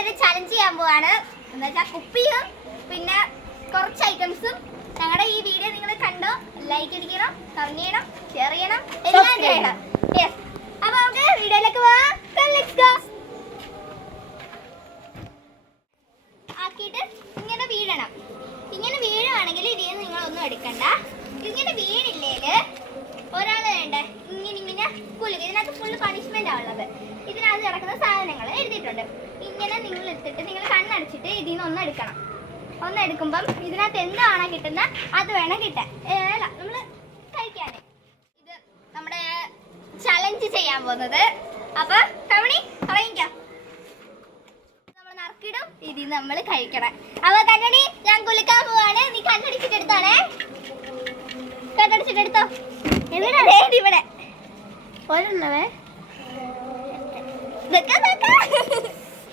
ഒരു ചലഞ്ച് ചെയ്യാൻ പോവാണ്. എന്താ വെച്ചാൽ കുപ്പിയും പിന്നെ കുറച്ച് ഐറ്റംസും ഞങ്ങളുടെ ഈ വീഡിയോ നിങ്ങൾ കണ്ടോ? ലൈക്ക് അടിക്കണം കമന്റ് ചെയ്യണം ഷെയർ ചെയ്യണം എല്ലാം ചെയ്യണം. യെസ് അപ്പൊ നമുക്ക് വീഡിയോയിലേക്ക് പോവാം. ആക്കിയിട്ട് ഇങ്ങനെ വീഴണം. ഇങ്ങനെ വീഴുവാണെങ്കിൽ ഇതിൽ നിന്ന് നിങ്ങളൊന്നും എടുക്കണ്ട. ഇങ്ങനെ ഒരാൾ വേണ്ട? ഇങ്ങനെ ഇങ്ങനെ കുലുക ഇതിനകത്ത് ഫുള്ള് പണിഷ്മെന്റ് ഉള്ളത്. ഇതിനകത്ത് കിടക്കുന്ന സാധനങ്ങൾ എഴുതിയിട്ടുണ്ട്. നിങ്ങൾ എടുത്തിട്ട് നിങ്ങൾ കണ്ണടച്ചിട്ട് ഇതിൽ നിന്ന് ഒന്ന് എടുക്കണം. ഒന്ന് എടുക്കുമ്പം ഇതിനകത്ത് എന്താണോ കിട്ടുന്നത് അത് വേണം കിട്ടാൻ. ഏല നമ്മൾ കഴിക്കാൻ ഇത് നമ്മുടെ ചലഞ്ച് ചെയ്യാൻ പോകുന്നത്. അപ്പൊ കമണി പറയിക്കാം നമ്മൾ നറുക്കിടും ഇതിൽ നമ്മൾ കഴിക്കണം. അപ്പൊ കണ്ണടി ഞാൻ കുലുക്കാൻ പോവാണ്. നീ കണ്ണടിച്ചിട്ട് എടുത്താണേ കണ്ണടിച്ചിട്ട് എടുത്തോ. എവിടെ? ഇവിടെ. ഒരെണ്ണവേ ഇതൊക്കെ നോക്കാം.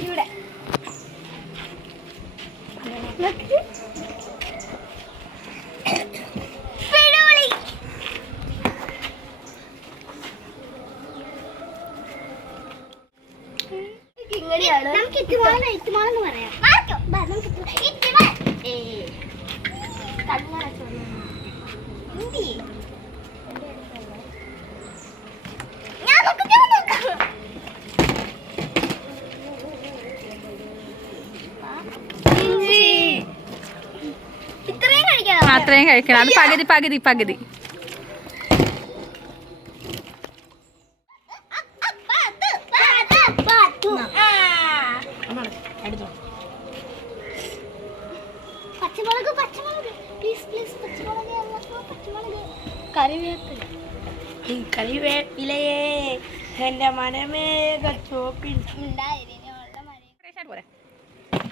ഇവിടെ. പിഴുപുളി. കിങ്ങിണിയാണ്. മാർക്കും. ബാ, നമുക്ക് ഇത്തിമാ- ഇത്തിമാ. ഏയ്. കണ്ണടച്ച്? ഞാൻ നോക്കാം, ഞാൻ നോക്കാം. ഇഞ്ചി. ഇത്രയും കഴിക്കണം അത്രയും കഴിക്കണം. അത് പകുതി പകുതി പകുതി. പച്ചമുളക് പച്ചമുളക്. പ്ലീസ് പ്ലീസ് പച്ചമുളക് അമ്മ, പച്ചമുളക്. കറിവേപ്പില. കറിവേപ്പിലയേ എന്റെ മനമേ ആ